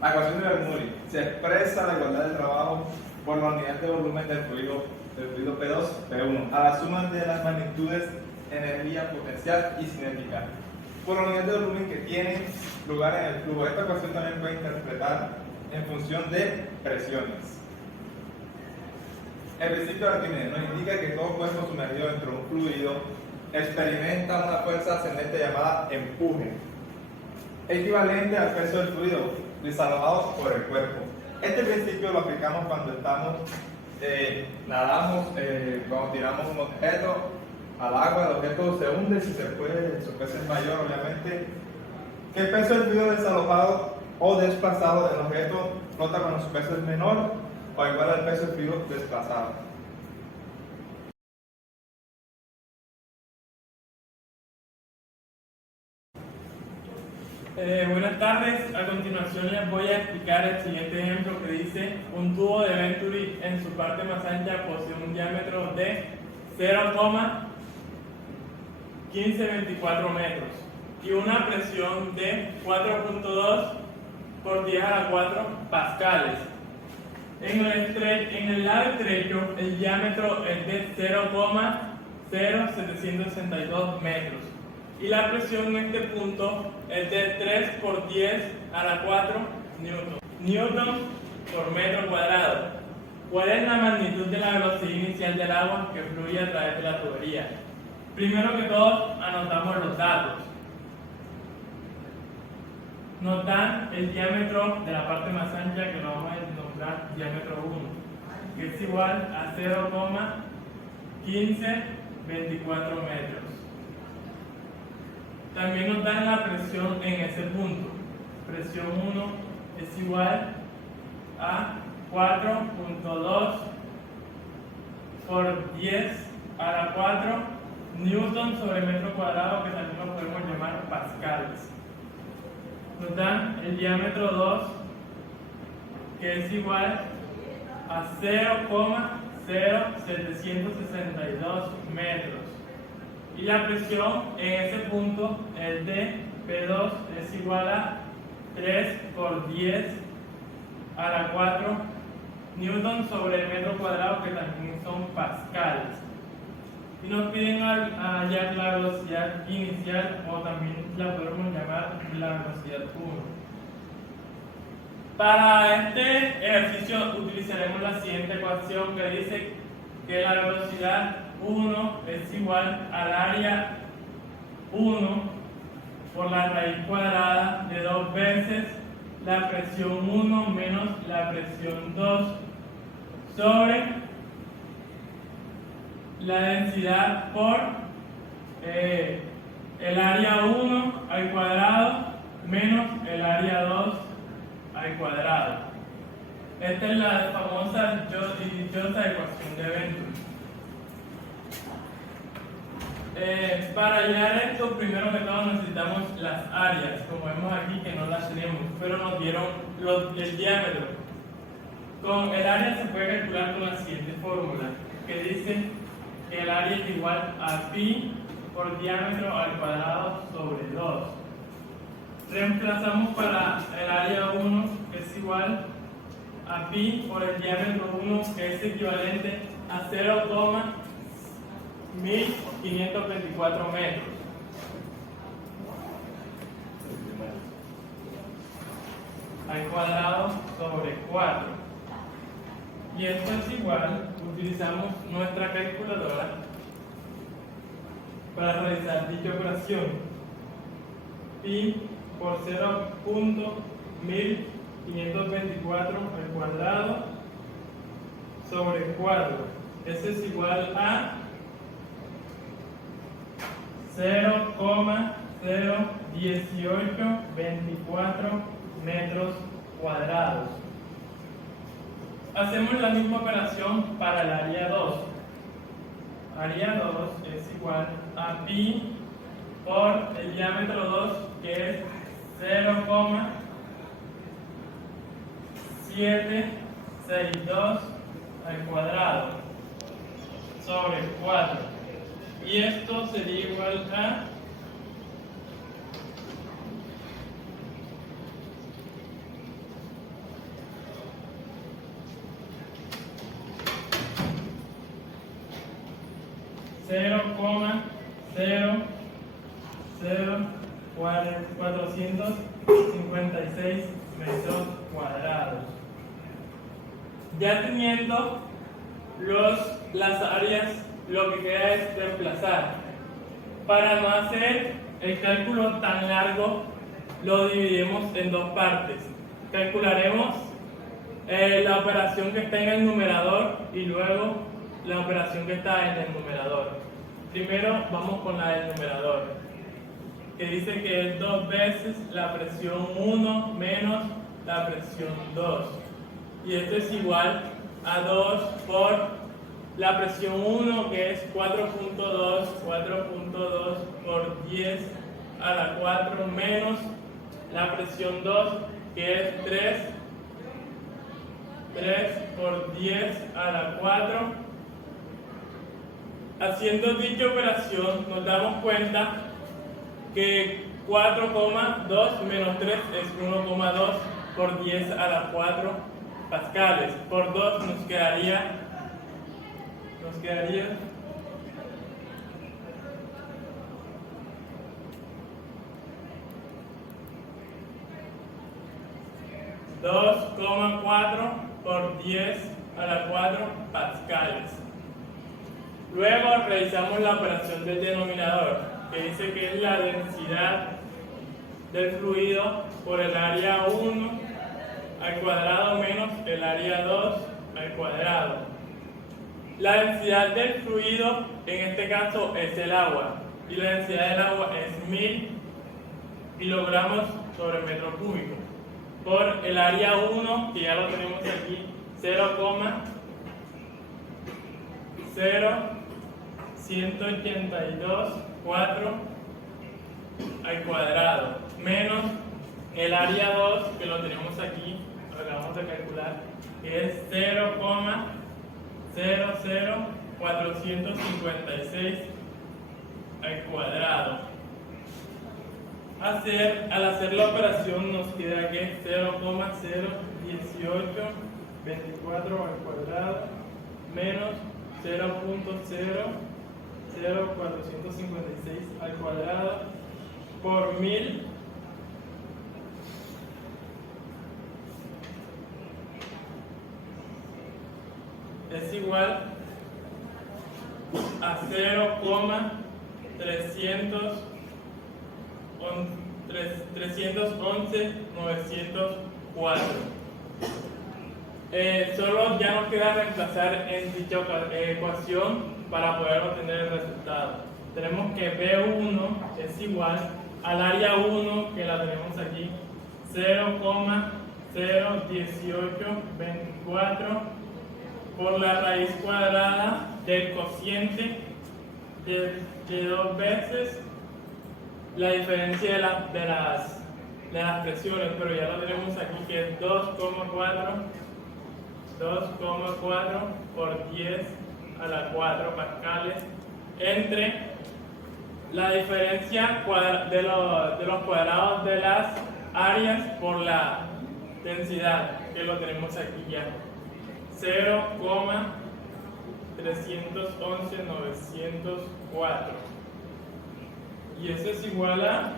La ecuación de Bernoulli se expresa la igualdad de trabajo por la unidad de volumen del fluido P2, P1, a la suma de las magnitudes energía potencial y cinética, por la unidad de volumen que tiene lugar en el flujo. Esta ecuación también puede interpretar en función de presiones. El principio de Arquímedes nos indica que todo cuerpo sumergido dentro de un fluido experimenta una fuerza ascendente llamada empuje, equivalente al peso del fluido desalojado por el cuerpo. Este principio lo aplicamos cuando nadamos, cuando tiramos un objeto al agua, el objeto se hunde, si se puede, su peso es mayor, obviamente, que el peso del fluido desalojado o desplazado del objeto flota cuando su peso es menor o igual al peso del fluido desplazado. Buenas tardes, a continuación les voy a explicar el siguiente ejemplo que dice: un tubo de Venturi en su parte más ancha posee un diámetro de 0,1524 metros y una presión de 4.2 por 10 a la 4 pascales. En el lado estrecho el diámetro es de 0,0762 metros y la presión en este punto es de 3 por 10 a la 4 newton por metro cuadrado. ¿Cuál es la magnitud de la velocidad inicial del agua que fluye a través de la tubería? Primero que todo, anotamos los datos. Nos dan el diámetro de la parte más ancha, que lo vamos a nombrar diámetro 1, que es igual a 0,1524 metros. También nos dan la presión en ese punto. Presión 1 es igual a 4.2 por 10 a la 4 newton sobre metro cuadrado, que también lo podemos llamar pascales. Nos dan el diámetro 2, que es igual a 0,0762 metros. Y la presión en ese punto, el de P2, es igual a 3 por 10 a la 4 newton sobre el metro cuadrado, que también son pascales. Y nos piden hallar la velocidad inicial, o también la podemos llamar la velocidad 1. Para este ejercicio utilizaremos la siguiente ecuación, que dice que la velocidad 1 es igual al área 1 por la raíz cuadrada de 2 veces la presión 1 menos la presión 2 sobre la densidad por el área 1 al cuadrado menos el área 2 al cuadrado. Esta es la famosa y dichosa ecuación de Venturi. Para hallar esto, primero que todo necesitamos las áreas, como vemos aquí que no las tenemos, pero nos dieron el diámetro. Con el área se puede calcular con la siguiente fórmula, que dice que el área es igual a pi por diámetro al cuadrado sobre 2. Reemplazamos para el área 1, que es igual a pi por el diámetro 1, que es equivalente a 0,1524 metros. Al cuadrado sobre 4. Y esto es igual, utilizamos nuestra calculadora para realizar dicha operación. Pi por 0.1524 al cuadrado sobre 4. Eso es igual a 0,01824 metros cuadrados. Hacemos la misma operación para el área 2. Área 2 es igual a pi por el diámetro 2, que es 0,762 al cuadrado sobre 4. Y esto sería igual a 0,01824 0,00456 metros cuadrados. Ya teniendo las áreas, lo que queda es reemplazar. Para no hacer el cálculo tan largo, lo dividimos en dos partes. Calcularemos la operación que está en el numerador y luego la operación que está en el numerador. Primero vamos con la del numerador, que dice que es 2 veces la presión 1 menos la presión 2. Y esto es igual a 2 por la presión 1, que es 4.2 por 10 a la 4, menos la presión 2, que es 3 por 10 a la 4. Haciendo dicha operación nos damos cuenta que 4,2 menos 3 es 1,2 por 10 a la 4 pascales. Por 2 nos quedaría 2,4 por 10 a la 4 pascales. Luego realizamos la operación del denominador, que dice que es la densidad del fluido por el área 1 al cuadrado menos el área 2 al cuadrado. La densidad del fluido en este caso es el agua, y la densidad del agua es 1000 kilogramos sobre metro cúbico, por el área 1, que ya lo tenemos aquí, 0,0182,4 al cuadrado, menos el área 2, que lo tenemos aquí, lo acabamos de calcular, que es 0,00456 al cuadrado. Al hacer la operación nos queda que 0,01824 al cuadrado menos 0,00456 al cuadrado por 1000 es igual a 311,904. Solo ya nos queda reemplazar en dicha ecuación para poder obtener el resultado. Tenemos que B1 es igual al área 1, que la tenemos aquí, 0,01824 por la raíz cuadrada del cociente de 2 veces la diferencia de las presiones, pero ya lo tenemos aquí, que es 2,4 por 10 a la 4 pascales, entre la diferencia de los cuadrados de las áreas por la densidad, que lo tenemos aquí ya, 0,311,904. Y eso es igual a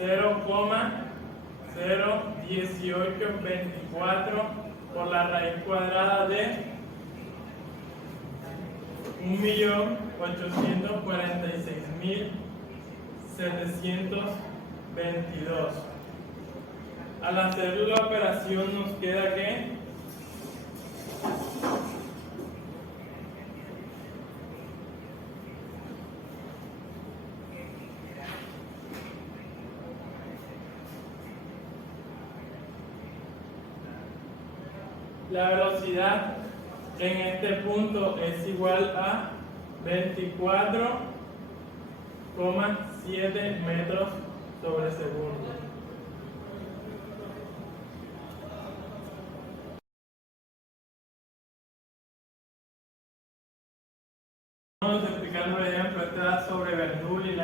0,01824 por la raíz cuadrada de 1.846.722. Al hacer la operación nos queda que la velocidad en este punto es igual a 24,7 metros sobre segundo.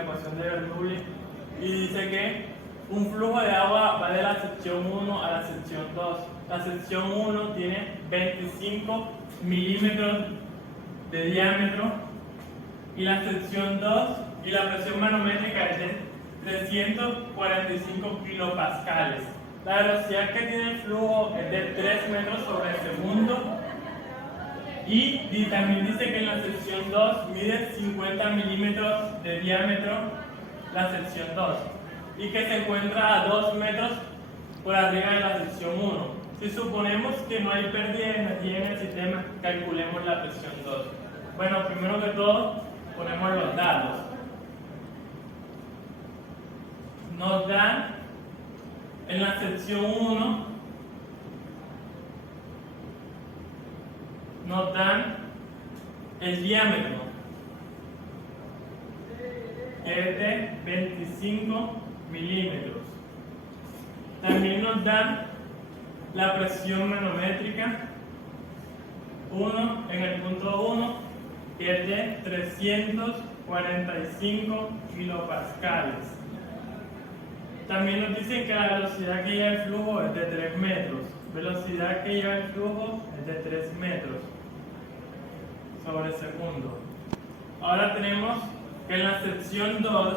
ecuación de Bernoulli, y dice que un flujo de agua va de la sección 1 a la sección 2. La sección 1 tiene 25 milímetros de diámetro y la sección 2 y la presión manométrica es de 345 kilopascales. La velocidad que tiene el flujo es de 3 metros sobre segundo y también dice que en la sección 2 mide 50 milímetros de diámetro la sección 2 y que se encuentra a 2 metros por arriba de la sección 1. Si suponemos que no hay pérdida de energía en el sistema, calculemos la presión 2. Bueno, primero que todo, ponemos los datos. Nos dan en la sección 1, nos dan el diámetro, que es de 25 milímetros. También nos dan la presión manométrica 1 en el punto 1, que es de 345 kilopascales. También nos dicen que la velocidad que lleva el flujo es de 3 metros. Velocidad que lleva el flujo es de 3 metros sobre segundo. Ahora tenemos que en la sección 2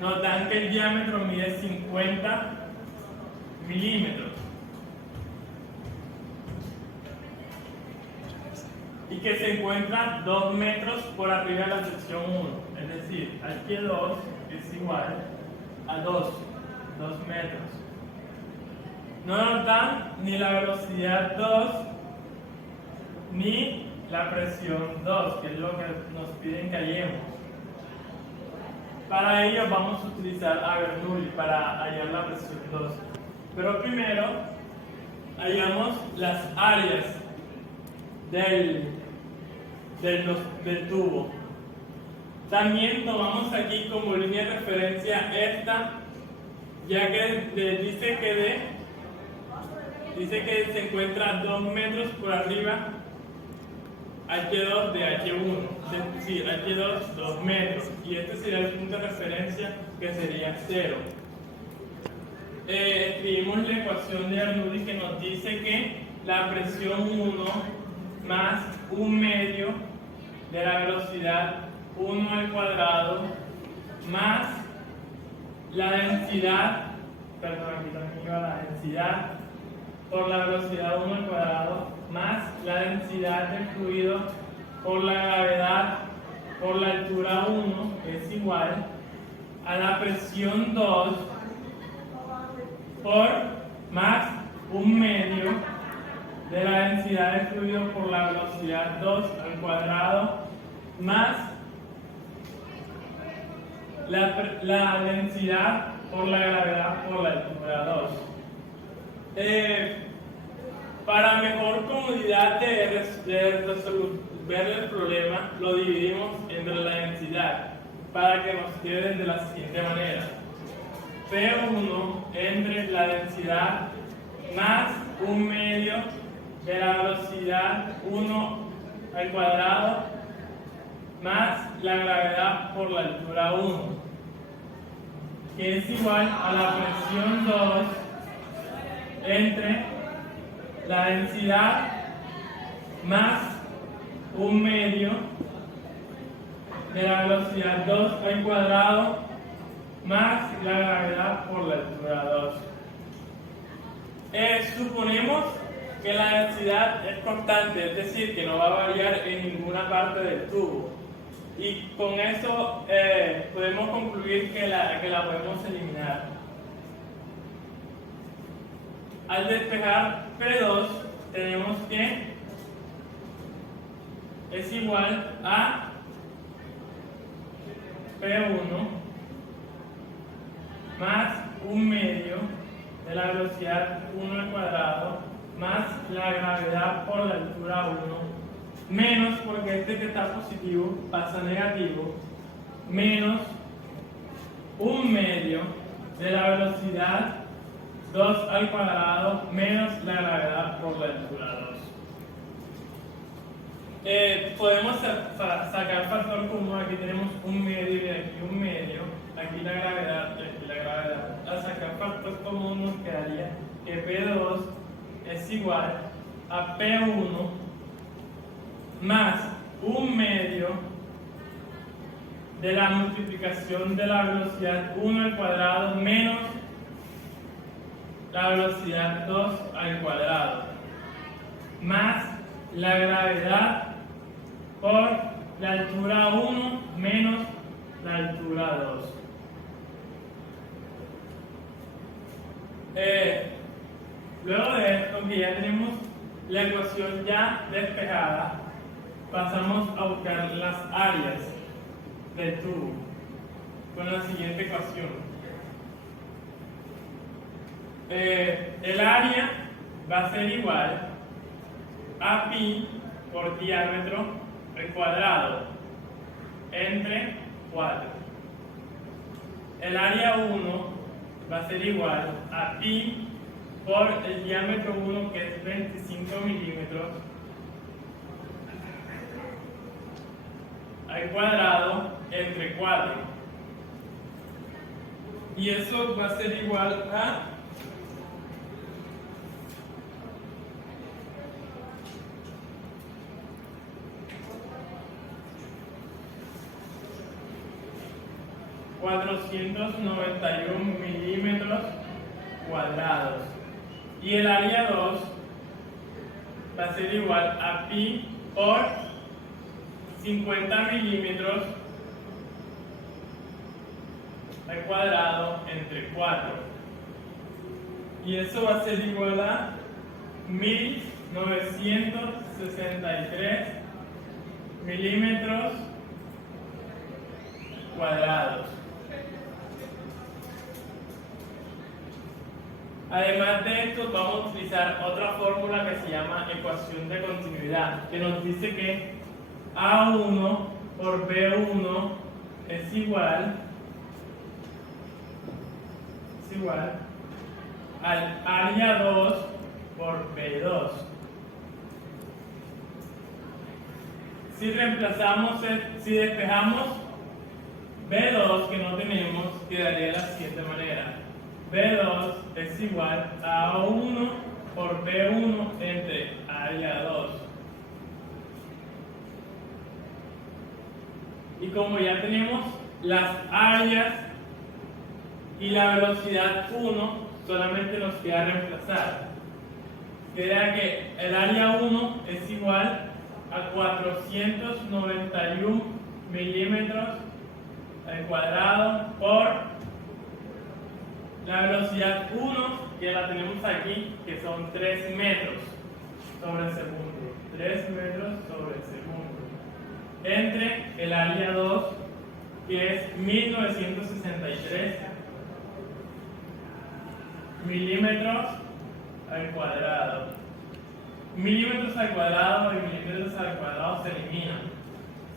nos dan que el diámetro mide 50 milímetros y que se encuentra 2 metros por arriba de la sección 1, es decir, aquí 2 es igual a 2 metros. No nos dan ni la velocidad 2 ni la presión 2, que es lo que nos piden que hallemos. Para ello vamos a utilizar a Bernoulli para hallar la presión 2. Pero primero hallamos las áreas del tubo. También tomamos aquí como línea de referencia esta, ya que dice que se encuentra 2 metros por arriba H2 de H1, sí, H2 2 metros, y este sería el punto de referencia que sería 0. Escribimos la ecuación de Bernoulli que nos dice que la presión 1 más 1/2 de la velocidad 1 al cuadrado más la densidad, perdón, aquí también lleva la densidad por la velocidad 1 al cuadrado más la densidad del fluido por la gravedad por la altura 1 es igual a la presión 2 por más 1/2 de la densidad del fluido por la velocidad 2 al cuadrado más la densidad por la gravedad por la altura 2. Para mejor comodidad de resolver el problema, lo dividimos entre la densidad para que nos quede de la siguiente manera: P1 entre la densidad más 1/2 de la velocidad 1 al cuadrado más la gravedad por la altura 1, que es igual a la presión 2 entre la densidad más 1/2 de la velocidad 2 al cuadrado más la gravedad por la altura 2. Suponemos que la densidad es constante, es decir, que no va a variar en ninguna parte del tubo. Y con eso podemos concluir que la podemos eliminar. Al despejar P2, tenemos que es igual a P1 más 1/2 de la velocidad 1 al cuadrado más la gravedad por la altura 1 menos, porque este que está positivo pasa a negativo, menos 1/2 de la velocidad 2 al cuadrado menos la gravedad por la altura 2. podemos sacar factor común. Aquí tenemos un medio y aquí un medio. Aquí la gravedad y aquí la gravedad. Al sacar factor común nos quedaría que P2 es igual a P1 más un medio de la multiplicación de la velocidad 1 al cuadrado menos la velocidad 2 al cuadrado, más la gravedad por la altura 1 menos la altura 2. Luego de esto, que ya tenemos la ecuación ya despejada, pasamos a buscar las áreas del tubo con la siguiente ecuación. El área va a ser igual a pi por diámetro al cuadrado entre 4. El área 1 va a ser igual a pi por el diámetro 1, que es 25 milímetros, al cuadrado entre 4. Y eso va a ser igual a 491 milímetros cuadrados. Y el área 2 va a ser igual a pi por 50 milímetros al cuadrado entre 4. Y eso va a ser igual a 1963 milímetros cuadrados. Además de esto, vamos a utilizar otra fórmula que se llama ecuación de continuidad, que nos dice que A1 por B1 es igual al área 2 por B2. Si despejamos B2 que no tenemos, quedaría de la siguiente manera. B2 es igual a A1 por B1 entre área 2. Y como ya tenemos las áreas y la velocidad 1, solamente nos queda reemplazar. Queda que el área 1 es igual a 491 milímetros al cuadrado por la velocidad 1, que la tenemos aquí, que son 3 metros sobre segundo. 3 metros sobre segundo. Entre el área 2, que es 1963 milímetros al cuadrado. Milímetros al cuadrado y milímetros al cuadrado se eliminan.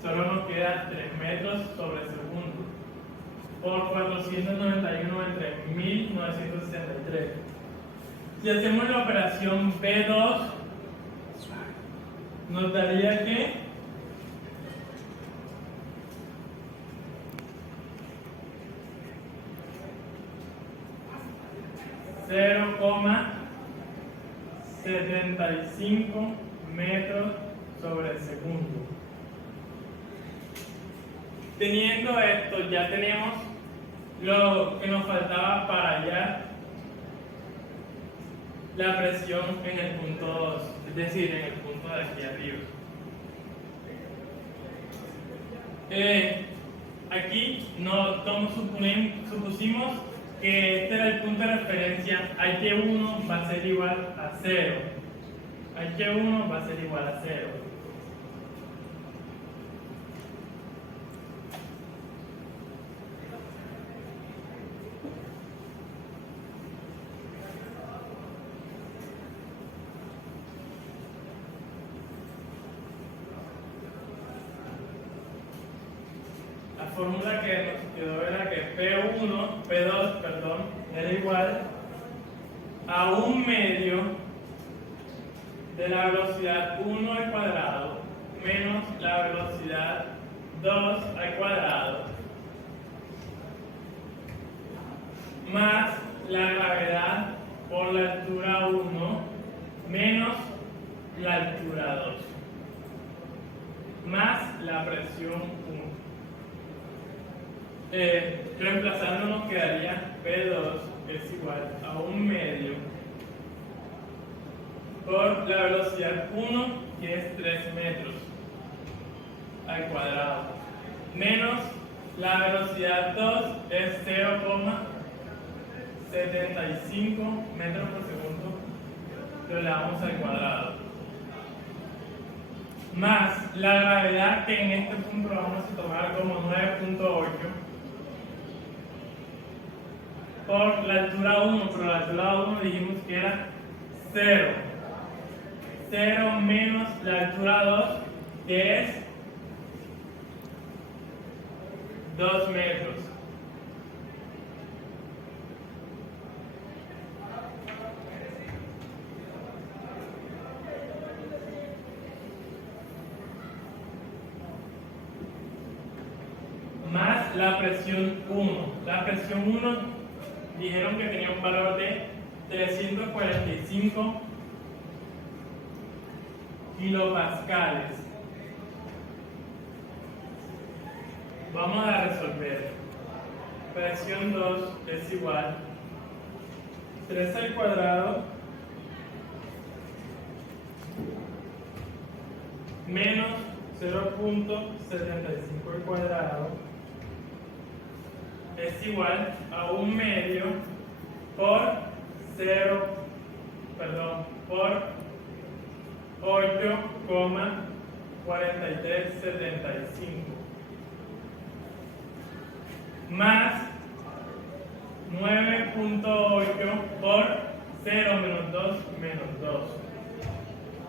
Solo nos queda 3 metros sobre segundo por 491 entre 1963. Si hacemos la operación B2, nos daría que .75 metros sobre segundo. Teniendo esto, ya tenemos lo que nos faltaba para hallar la presión en el punto 2, es decir, en el punto de aquí arriba. Aquí supusimos que este era el punto de referencia. H1 va a ser igual a 0. H1 va a ser igual a 0. La fórmula que nos quedó era que P2, era igual a un medio de la velocidad 1 al cuadrado menos 2 al cuadrado más la gravedad por la altura 1 menos la altura 2 más la presión 1. Reemplazando nos quedaría P2 es igual a 1 medio por la velocidad 1, que es 3 metros al cuadrado, menos la velocidad 2 es 0,75 metros por segundo, lo elevamos al cuadrado, más la gravedad, que en este punto lo vamos a tomar como 9.8 por la altura 1, pero la altura 1 dijimos que era 0. 0 menos la altura 2, que es 2 metros. Más la presión 1. La presión 1 dijeron que tenía un valor de 345 kilopascales. Vamos a resolver. Presión 2 es igual 3 al cuadrado menos 0.75 al cuadrado es igual a 1 medio por 8,4375 más 9.8 por 0 menos 2 menos 2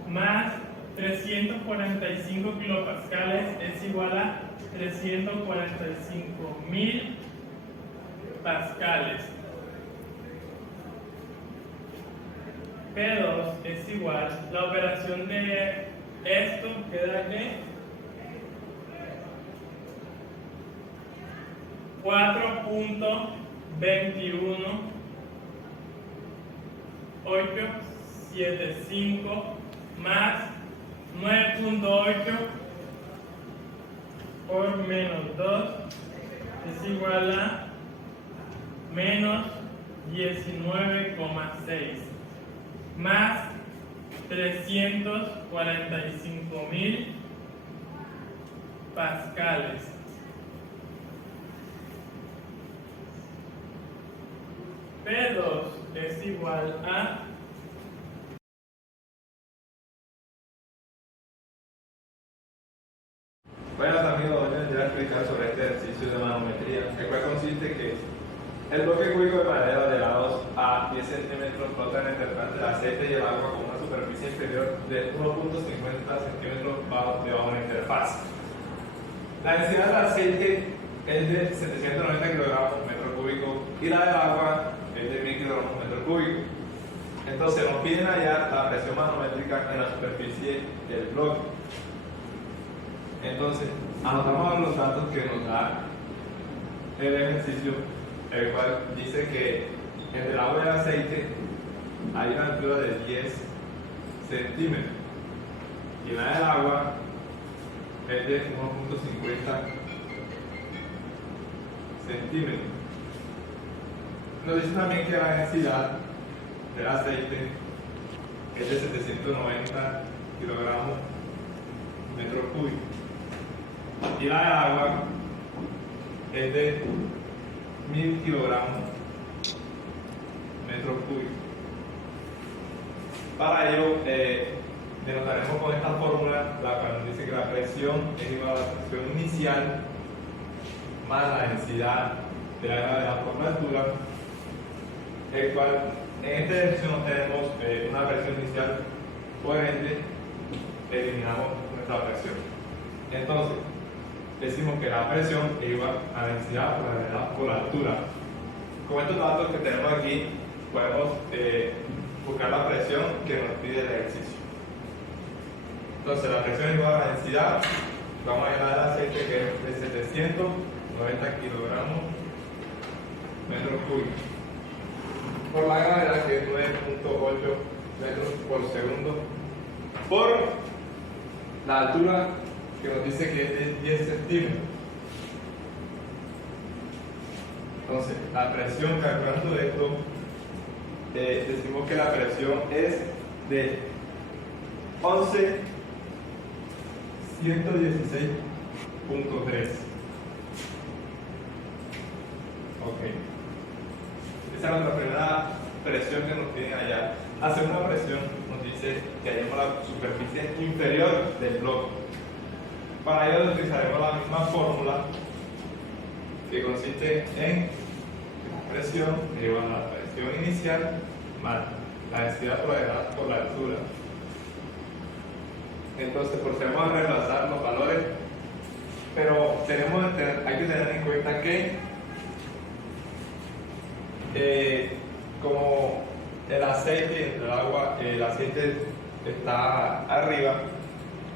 más 345 kilopascales es igual a 345.000 pascales. P2 es igual, la operación de esto queda que 4.21875 más 9.8 por menos 2 es igual a menos 19,6 más 345.000 pascales. P2 es igual a Buenas amigos, hoy les voy a explicar sobre este ejercicio de manometría, el cual consiste que el bloque cúbico de madera de lados a 10 centímetros flota en el interfaz del aceite y el agua con una superficie inferior de 1.50 centímetros debajo de la interfaz. La densidad del aceite es de 790 kilogramos por metro cúbico y la del agua es de 1000 kilogramos por metro cúbico. Entonces nos piden hallar la presión manométrica en la superficie del bloque. Entonces, anotamos los datos que nos da el ejercicio, el cual dice que entre el agua y el aceite hay una altura de 10 centímetros y la del agua es de 1.50 centímetros. Nos dice también que la densidad del aceite es de 790 kilogramos metro cúbico y la del agua es de 1000 kilogramos metro cúbico. Para ello denotaremos con esta fórmula, la cual nos dice que la presión es igual a la presión inicial más la densidad de la gravedad por la altura, el cual en este ejercicio no tenemos una presión inicial, por ende eliminamos nuestra presión. Entonces decimos que la presión es igual a la densidad por la gravedad por la altura. Con estos datos que tenemos aquí podemos buscar la presión que nos pide el ejercicio. Entonces la presión es igual a la densidad vamos a llenar el aceite que es de 790 kilogramos metros cúbicos por la gravedad que es 9.8 metros por segundo por la altura que nos dice que es de 10 centímetros. Entonces, la presión, calculando esto, decimos que la presión es de 11.116.3. Ok. Esa es nuestra primera presión que nos tiene allá. La segunda presión nos dice que hallemos la superficie inferior del bloque. Para ello utilizaremos la misma fórmula que consiste en la presión igual a la presión inicial más la densidad por la altura. Entonces procedemos a reemplazar los valores, pero hay que tener en cuenta que como el aceite entre el agua, el aceite está arriba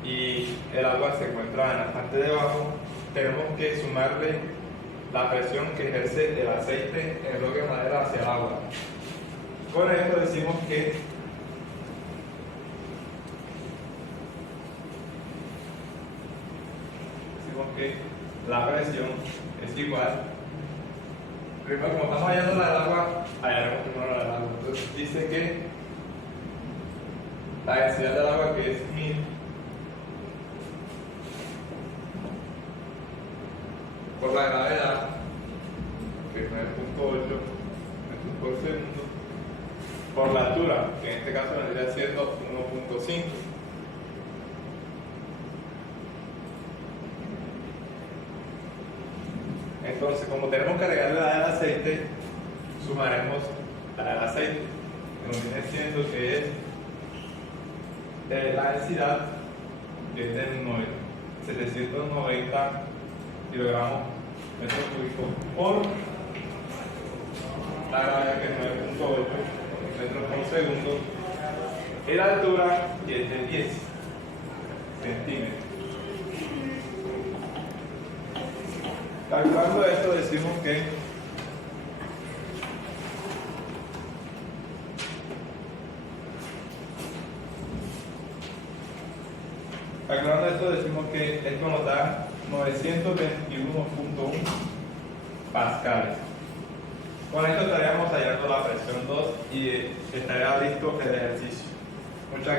y el agua se encuentra en la parte de abajo, tenemos que sumarle la presión que ejerce el aceite en el bloque de madera hacia el agua. Con esto decimos que la presión es igual. Primero, como estamos hallando la del agua, hallaremos primero la del agua. Entonces dice que la densidad del agua, que es 1000 por la gravedad, que es 9.8 metros por segundo, por la altura, que en este caso vendría siendo 1.5. Entonces, como tenemos que agregarle la del aceite, sumaremos la del aceite, que nos viene siendo que es la densidad, que es de 790 kilogramos metros cúbicos por la gravedad, que es 9.8 metros por segundo, y la altura, que es de 10 centímetros. Calculando esto, decimos que esto nos da 921.1 pascales. Con esto estaríamos hallando la presión 2 y estaría listo el ejercicio. Muchas gracias.